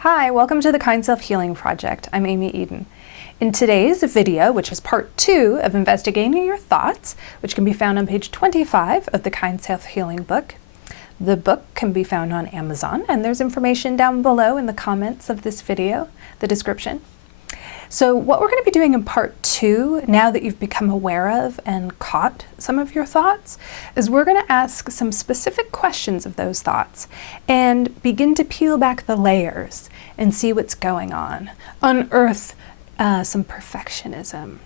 Hi, welcome to the Kind Self-Healing Project. I'm Amy Eden. In today's video, which is part 2 of investigating your thoughts, which can be found on page 25 of the Kind Self-Healing book. The book can be found on Amazon, and there's information down below in the comments of this video, the description. So what we're going to be doing in part 2, now that you've become aware of and caught some of your thoughts, is we're going to ask some specific questions of those thoughts and begin to peel back the layers and see what's going on. Unearth some perfectionism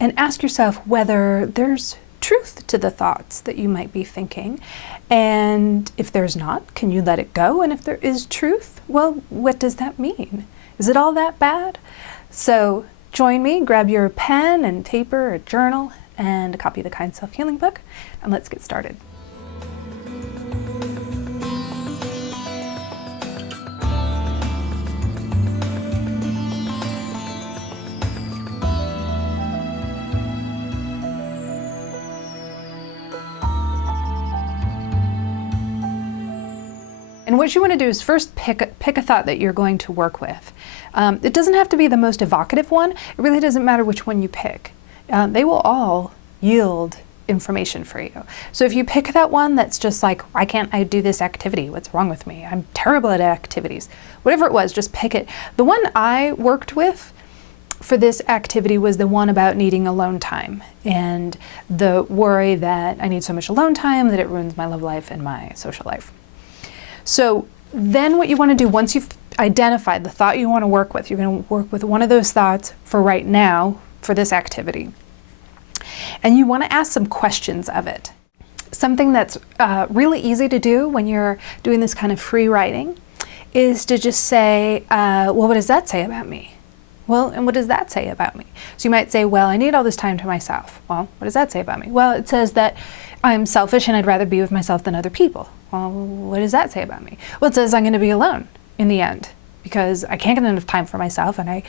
and ask yourself whether there's truth to the thoughts that you might be thinking. And if there's not, can you let it go? And if there is truth, well, what does that mean? Is it all that bad? So join me, grab your pen and paper, a journal, and a copy of the Kind Self-Healing book, and let's get started. And what you want to do is first pick a thought that you're going to work with. It doesn't have to be the most evocative one. It really doesn't matter which one you pick. They will all yield information for you. So if you pick that one that's just like, why can't I do this activity? What's wrong with me? I'm terrible at activities. Whatever it was, just pick it. The one I worked with for this activity was the one about needing alone time and the worry that I need so much alone time that it ruins my love life and my social life. So then what you want to do, once you've identified the thought you want to work with, you're going to work with one of those thoughts for right now for this activity. And you want to ask some questions of it. Something that's really easy to do when you're doing this kind of free writing is to just say, well, what does that say about me? Well, and what does that say about me? So you might say, well, I need all this time to myself. Well, what does that say about me? Well, it says that I'm selfish and I'd rather be with myself than other people. Well, what does that say about me? Well, it says I'm going to be alone in the end because I can't get enough time for myself and I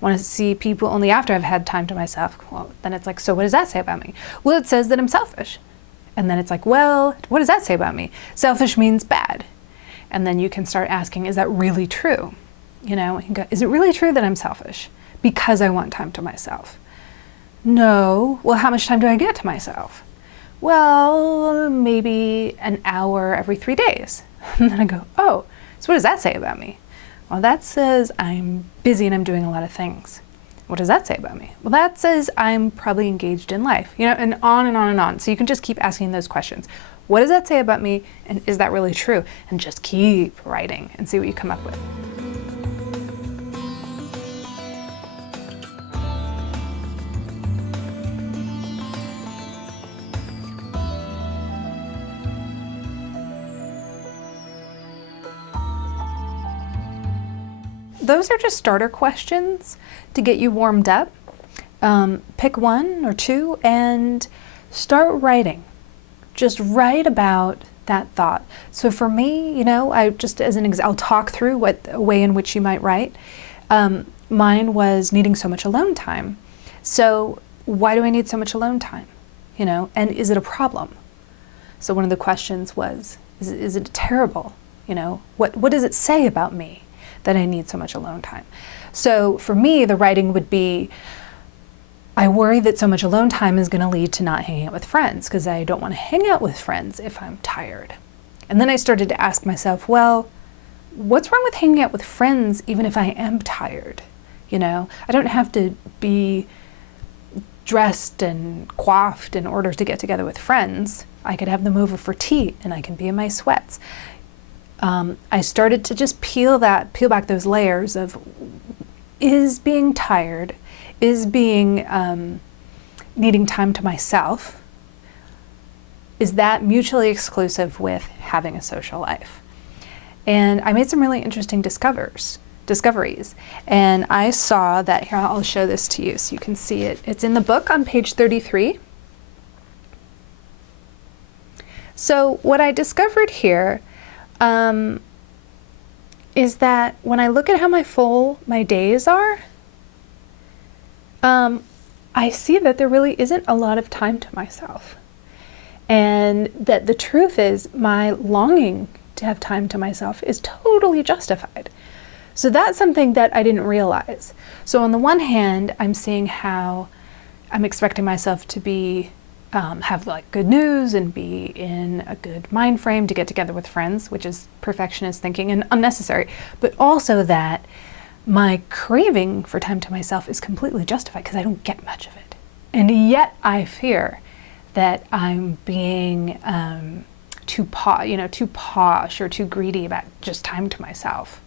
want to see people only after I've had time to myself. Well, then it's like, so what does that say about me? Well, it says that I'm selfish. And then it's like, well, what does that say about me? Selfish means bad. And then you can start asking, is that really true? You know, you can go, is it really true that I'm selfish because I want time to myself? No. Well, how much time do I get to myself? Well, maybe an hour every 3 days. And then I go, oh, so what does that say about me? Well, that says I'm busy and I'm doing a lot of things. What does that say about me? Well, that says I'm probably engaged in life, you know, and on and on and on. So you can just keep asking those questions. What does that say about me? And is that really true? And just keep writing and see what you come up with. Those are just starter questions to get you warmed up. Pick one or two and start writing. Just write about that thought. So for me, you know, I'll talk through what a way in which you might write. Mine was needing so much alone time. So why do I need so much alone time? You know, and is it a problem? So one of the questions was, is it terrible? You know, what does it say about me that I need so much alone time? So for me, the writing would be, I worry that so much alone time is going to lead to not hanging out with friends because I don't want to hang out with friends if I'm tired. And then I started to ask myself, well, what's wrong with hanging out with friends even if I am tired? You know, I don't have to be dressed and coiffed in order to get together with friends. I could have them over for tea and I can be in my sweats. I started to just peel back those layers of, is being tired, is being needing time to myself, is that mutually exclusive with having a social life? And I made some really interesting discoveries. And I saw that, here, I'll show this to you so you can see it. It's in the book on page 33. So what I discovered here is that when I look at how my days are, I see that there really isn't a lot of time to myself. And that the truth is my longing to have time to myself is totally justified. So that's something that I didn't realize. So on the one hand, I'm seeing how I'm expecting myself to be, have like good news and be in a good mind frame to get together with friends, which is perfectionist thinking and unnecessary, but also that my craving for time to myself is completely justified because I don't get much of it. And yet I fear that I'm being too posh or too greedy about just time to myself.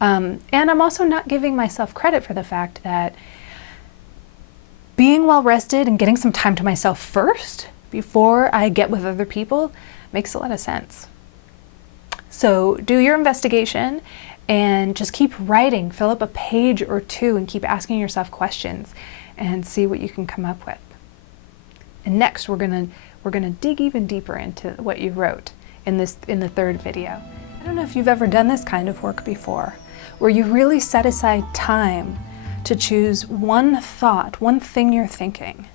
And I'm also not giving myself credit for the fact that being well rested and getting some time to myself first before I get with other people makes a lot of sense. So do your investigation and just keep writing, fill up a page or two and keep asking yourself questions and see what you can come up with. And next we're gonna dig even deeper into what you wrote in the third video. I don't know if you've ever done this kind of work before, where you really set aside time to choose one thought, one thing you're thinking,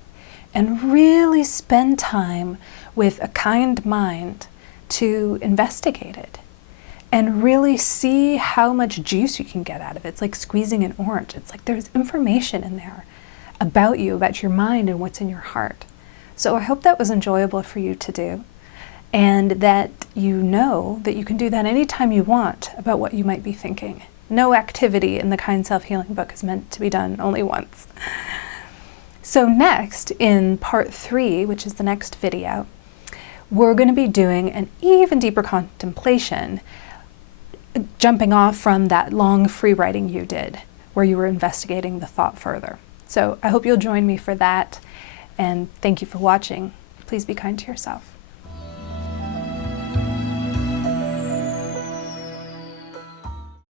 and really spend time with a kind mind to investigate it and really see how much juice you can get out of it. It's like squeezing an orange. It's like there's information in there about you, about your mind and what's in your heart. So I hope that was enjoyable for you to do, and that you know that you can do that anytime you want about what you might be thinking. No activity in the Kind Self-Healing book is meant to be done only once. So next, in part 3, which is the next video, we're going to be doing an even deeper contemplation, jumping off from that long free writing you did, where you were investigating the thought further. So I hope you'll join me for that, and thank you for watching. Please be kind to yourself.